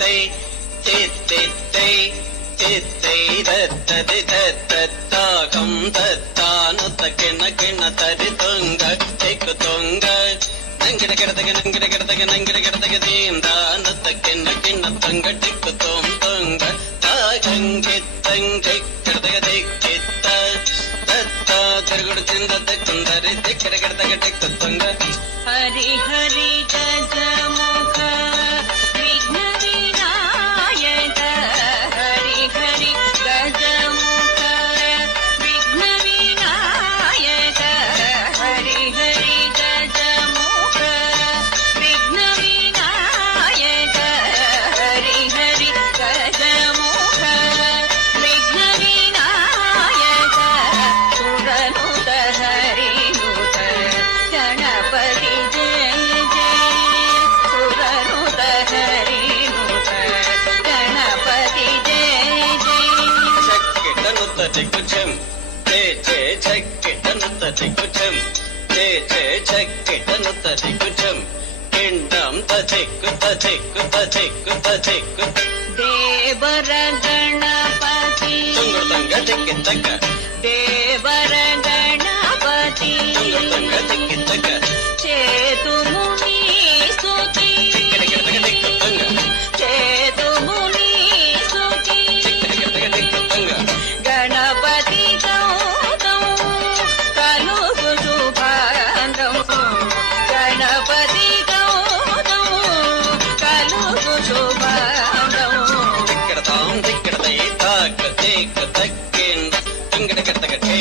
తై తిత్తిత్తై తిత్తై దత్తది దత్తాకం దత్తానుత కిణ కిణ తరి తొంగ చెక్కు తొంగ నంగిడ గిడతగ నంగిడ గిడతగ నంగిడ గిడతగ దీందానుత కిణ కిణ తొంగ టిక్కు తొం తొంగ తాగంగిత్తంగి గిడతగ దిక్కిత్త దత్త తిరుగుడు చింద దక్కుందరి దిక్కిడ గిడతగ టిక్కు తొంగ హరి హరి గజముఖ విఘ్న వినాయక హరి హరి గజముఖ విఘ్న వినాయక హరి హరి గజముఖ విఘ్న వినాయక హరి హరి గజముఖ విఘ్న వినాయక సురనుత హరినుత గణపతి చిక్కుచం చే చే చక్కిటనుత చిక్కుచం చే చే చక్కిటనుత చిక్కుచం కిండం తచిక్కు తచిక్కు తచిక్కు తచిక్కు దేవర గణపతి తుంగుతంగ చిక్కి తక్క దేవర గణపతి తుంగుతంగ చిక్కి తక్క చేతుముని స్తుతి చిక్కిడికిడతగ దిక్కు తుంగ చేతుముని స్తుతి చిక్కిడికిడతగ దిక్కు తుంగ గణపతి గౌతం కలుగు శుభాంగం గణపతి గౌతం కలుగు శుభాంగం దిక్కడతాం దిక్కడతై తాక్క తేక్క తక్కింద తుంగిడకిడతగ ఠే